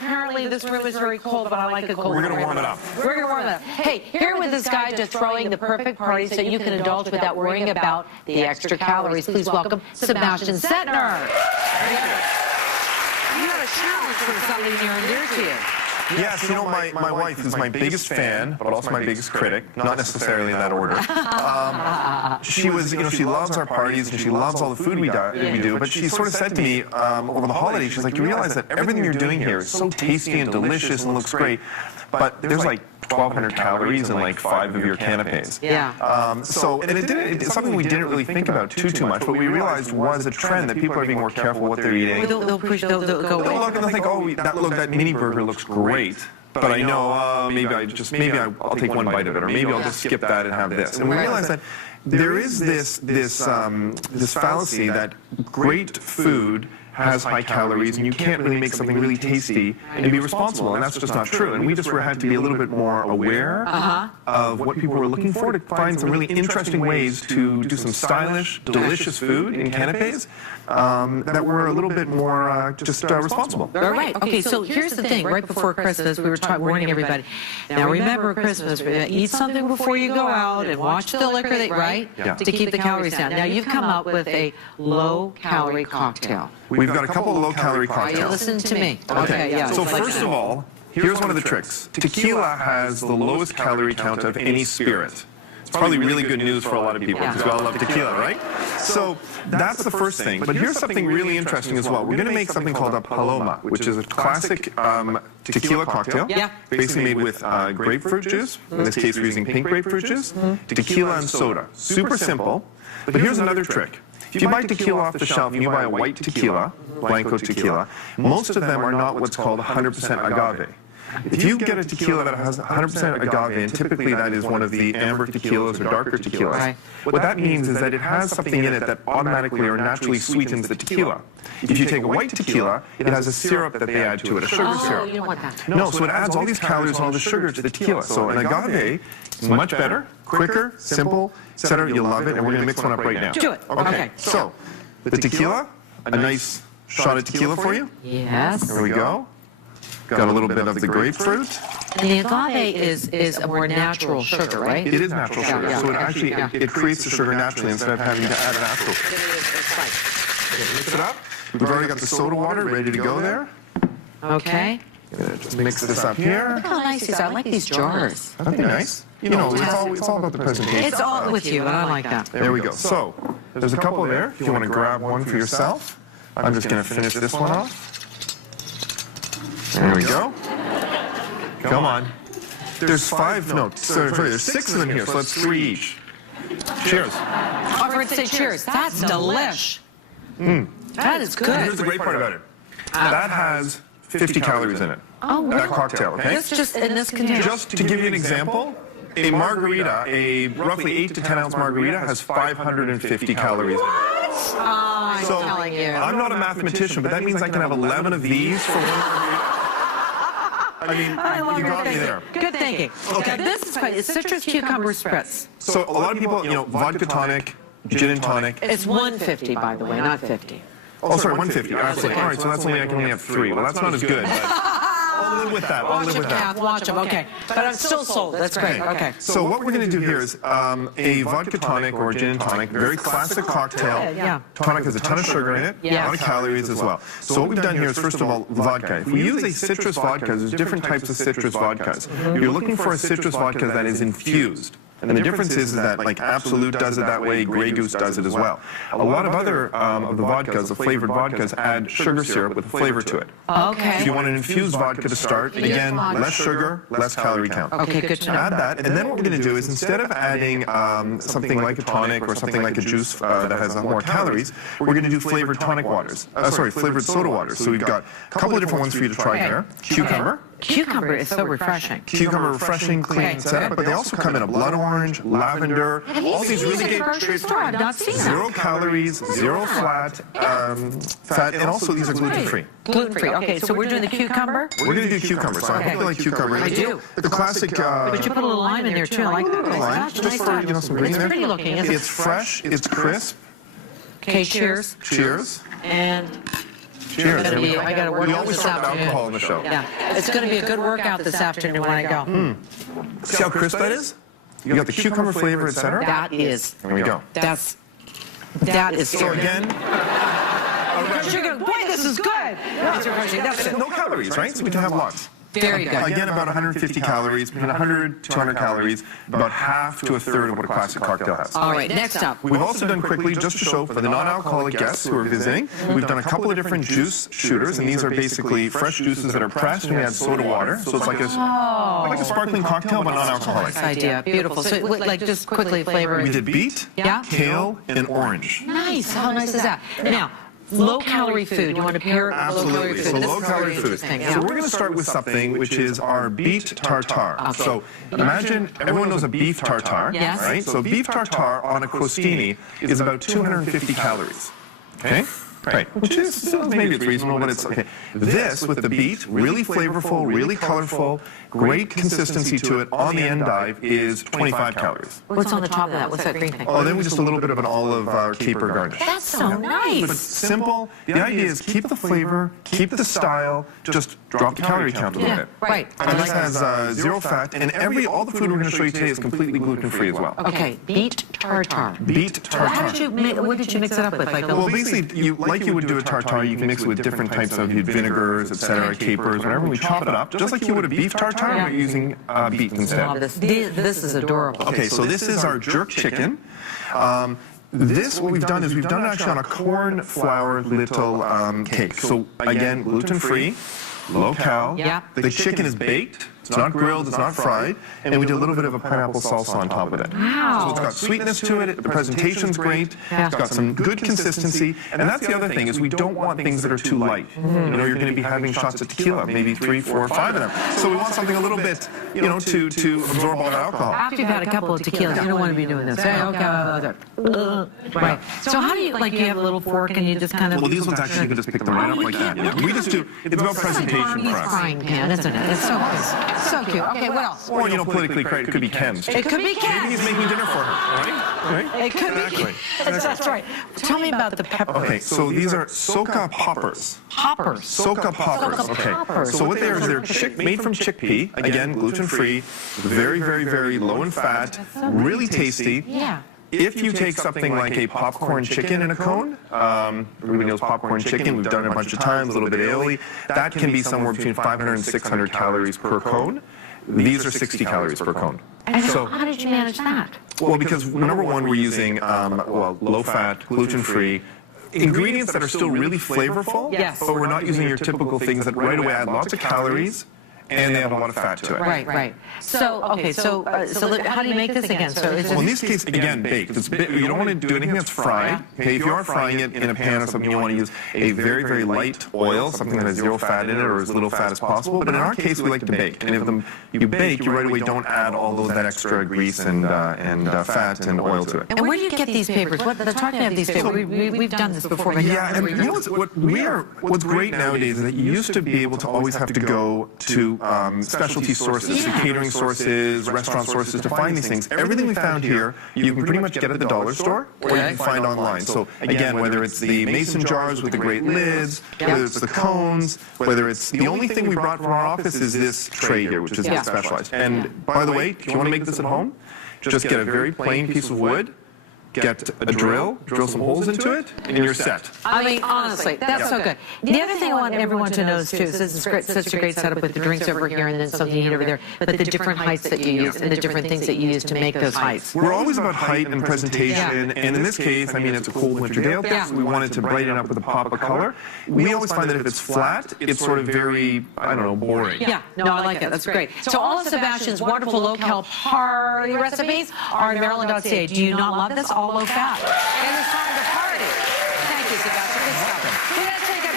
apparently this room is very cold, but I like it cold. We're going to warm it up. We're going to warm it up. Hey, here with this guy just throwing the perfect party so you can indulge without worrying about the extra calories. Please welcome Sebastien Centner. You have a challenge for something near and dear to you. Yes, you know, my wife is my biggest fan, but also my biggest critic, not necessarily in that order. She was, you know, she loves our parties and she loves all the food we do, but she sort of said to me over the holidays, she's like, you realize that everything you're doing here is so tasty and delicious and looks great, but there's like 1,200 calories in like 5 of your canapes. Yeah. It's something we didn't really think about too much. What we realized was a trend that people are being more careful what they're eating. They'll look and they'll think, oh, that mini burger looks great. But I know maybe I'll take one bite of it, or maybe I'll just skip that and have this. And we realized that there is this fallacy that great food has high calories, and you can't really make something really tasty and be responsible, and that's just not true. And we just had to be a little bit more aware of what people were looking for, to find some really interesting ways to do some stylish, delicious food in canapes that were a little bit more just responsible. All right. Okay, so here's the thing. Right before Christmas, we were warning everybody. Now remember Christmas, eat something before you go out and watch the liquor, right? Yeah. To keep the calories down. Now you've come up with a low-calorie cocktail. We've got a couple of low-calorie cocktails. You listen to me. Okay, yeah. So first of all, here's one of the tricks. Tequila has the lowest calorie count of any spirit. It's probably really good news for a lot of people because we all love tequila, right? So that's the first thing. But here's something really interesting as well. We're going to make something called a paloma, which is a classic tequila cocktail, basically made with grapefruit juice. In this case, we're using pink grapefruit juice, tequila and soda. Super simple. But here's another trick. If you buy tequila off the shelf and you buy a white tequila, Blanco tequila, most of them are not what's called 100% agave. If you get a tequila that has 100% agave, and typically that is one of the amber tequilas or darker tequilas, what that means is that it has something in it that automatically or naturally sweetens the tequila. If you take a white tequila, it has a syrup that they add to it, a sugar syrup. You don't want that. No, so it adds all these calories and all the sugar to the tequila. So an agave is much better, quicker, simple, etc. You'll love it, and we're going to mix one up right now. Do it. Okay. So the tequila, a nice shot of tequila for you. Yes. There we go. Got a little bit of the grapefruit. And the agave is a more natural sugar, right? It is natural sugar, so it actually it creates the sugar naturally instead of having to add it afterwards. Mix it up. We've already got the soda water ready to go there. Okay. Just mix this up here. Look how nice these are. I like these jars. Aren't they nice? You know, it's all about the presentation. It's all with you, and I like that. There we go. So there's a couple there. If you want to grab one for yourself, I'm just going to finish this one off. There we go. Come on. There's there's 6 of them here, so that's 3 each. Cheers. I would say cheers. That's delish. That is good. Here's the great part about it. That has 50 calories in it. Oh, that cocktail, okay? This just in this container. Just to give you an example, a margarita, a roughly 8 to 10 ounce margarita has 550 calories in it. I'm telling you. I'm not a mathematician, but that means I can have 11 of these for one margarita. I mean, you got me there. Good thinking. Okay. Now, this is quite a citrus cucumber spritz. So a lot of people, you know, vodka tonic, gin and tonic. It's 150, by the way, not 50. Oh, sorry, 150. Absolutely. All right, so that's only I can only have 3. Well, that's not as good. I'll live with that. Watch them. Okay. But I'm still sold. That's great. Okay. So what we're going to do here is a vodka tonic or a gin and tonic, very classic cocktail. Yeah. Tonic has a ton of sugar in it, a lot of calories as well. So what we've done here is, first of all, vodka. If we use a citrus vodka, there's different types of citrus vodkas. You're looking for a citrus vodka that is infused. And the difference is that, like, Absolute does it that way, Grey Goose does it as well. A lot of other of the vodkas, the flavored vodkas, add sugar syrup with flavor to it. Okay. If you want an infused vodka to start, again, less sugar, less calorie count. Okay, good to know. Add that, and then what we're going to do is, instead of adding something like a tonic or something like a juice that has more calories, we're going to do flavored tonic waters. Flavored soda waters. So we've got a couple of different ones for you to try here. Cucumber. Cucumber is so refreshing. Cucumber, refreshing, clean setup, but they also come in a blood orange, lavender, all these really good I've not seen that. 0 calories, 0 fat, and also these are gluten-free. Gluten-free. Okay, so we're doing the cucumber? We're going to do cucumber, so I hope you like cucumber. I do. The classic... But you put a little lime in there, too. I like that. Lime, just for, you know, some green there. It's pretty looking, isn't it? It's fresh, it's crisp. Okay, cheers. Cheers. And... Cheers. I got to work We out always this start with afternoon. alcohol in the show. Yeah, it's going to be a good workout this afternoon when I go. See how crisp that is? You got the cucumber flavor, etc. That is. There we go. That is So again, boy, this is good. no calories, right? So we can have lots. Very good. Again, about 150 calories, between 100 to 200 calories, about half to a third of what a classic cocktail has. All right, next up. We've also done quickly, just to show for the non-alcoholic guests who are visiting, we've done a couple of different juice shooters, and these are basically fresh juices that are pressed and we add soda water. So it's like a sparkling cocktail, but non-alcoholic. Nice idea. Beautiful. So, like, just quickly flavor. We did beet, Yeah. kale, and orange. Nice. How nice is that? Now, low-calorie food. You want to pair low-calorie Absolutely. food. So This is low-calorie very food. interesting. So we're going to start with something which is our beet tartare. Okay. So imagine everyone knows a beef tartare, Yes. right? So beef tartare on a crostini is about 250 calories. Okay? Right, which is, maybe it's reasonable, but it's okay. This, with the beet, really flavorful, really colorful, great consistency to it, on the endive is 25 calories. What's on the top of that? What's that green thing? Oh, then we just a little bit of an olive caper garnish. That's so But nice. simple. The idea is keep the flavor, keep the style, just drop the calorie count a little bit. Right. And this has zero fat, and all the food we're going to show you today is completely gluten-free as well. Okay, beet tartare. Beet How tartare. what did you mix it up with? Like Well, basically, like you would do a tartare, you can mix it with different types of vinegars, etc., capers, whatever. We chop it up, just like you would a beef tartare, but using beet instead. This is adorable. Okay, so this is our jerk chicken. What we've done is we've done it actually on a corn flour little cake. So again, gluten-free, low-cal. Yeah. The chicken is baked. It's not grilled, it's not fried, and we did a little bit of a pineapple salsa on top of it. Wow. So it's got sweetness to it, the presentation's great, it's got some good consistency, and that's the other thing, is we don't want things that are too light. You know, you're going to be having shots of tequila, maybe 3, 4, 5 of them. So we want something a little bit, you know, to absorb all that alcohol. After you've had a couple of tequilas, you don't want to be doing this. Okay. Right. So how do you, like, you have a little fork and you just kind of... Well, these ones actually, you can just pick them right up like that. Yeah. We just do, it's about presentation for us. Frying pan, isn't it? It's so nice. So cute. Okay, what else? Or, you know, politically correct, it could be Ken's. It could be Ken. Maybe he's making dinner for her, right? It could be. That's right. Tell me about the peppers. Okay, so these are soca poppers. Poppers. Soca poppers. Soca poppers. Okay. So what they are is they're made from chickpea. Again, gluten-free, very, very, very low in fat, really tasty. Yeah. If you take something like a popcorn chicken in a cone, everybody knows popcorn chicken, we've done it a bunch of times, a little bit aioli, that can be somewhere between 500 and 600 calories per cone. These are 60 calories per cone. And so how did you manage that? Well, because number one, we're using low-fat, gluten-free, ingredients that are still really flavorful, Yes. but we're not using your typical things that right away add lots of calories, and they have a lot of fat to it. Right, right. So, okay, so how do you make this again? So it's Well, in this case, again, baked. You don't want to do anything that's fried. Okay, if you are frying it in a pan or something, you want to use a very, very light oil, something that has zero fat in it or as little fat as possible. But in our case, we like to bake. And if you bake, you right away don't add all that extra grease and fat and oil to it. And where do you get these papers? Talk to me about these papers. We've done this before. But Yeah, and you know what's great nowadays is that you used to be able to always have to go to specialty sources, to catering sources, restaurant sources to find these things. Everything we found here, you can pretty much get at the dollar store, or you can find online. So again, whether it's the mason jars with the great lids, whether it's the cones, whether it's the only thing we brought from our office is this tray here, which is specialized. And by the way, if you want to make this at home, just get a very plain piece of wood, get a drill some holes into it, and you're set. I mean, honestly, that's so good. The other thing I want everyone to know is, too, is this is great, such a great setup with the drinks over here and then something you eat over there, but the different heights that you use and the different things that you use to make those heights. We're always about height and presentation, and in this case, I mean, it's a cold winter day out there, so we wanted to brighten it up with a pop of color. We always find that if it's flat, it's sort of very, I don't know, boring. Yeah, no, I like it. That's great. So all of Sebastian's wonderful low-cal party recipes are at Marilyn.ca. Do you not love this? All low-fat. And it's time to party. Thank you, Sebastian. Good stuff. We're going to take a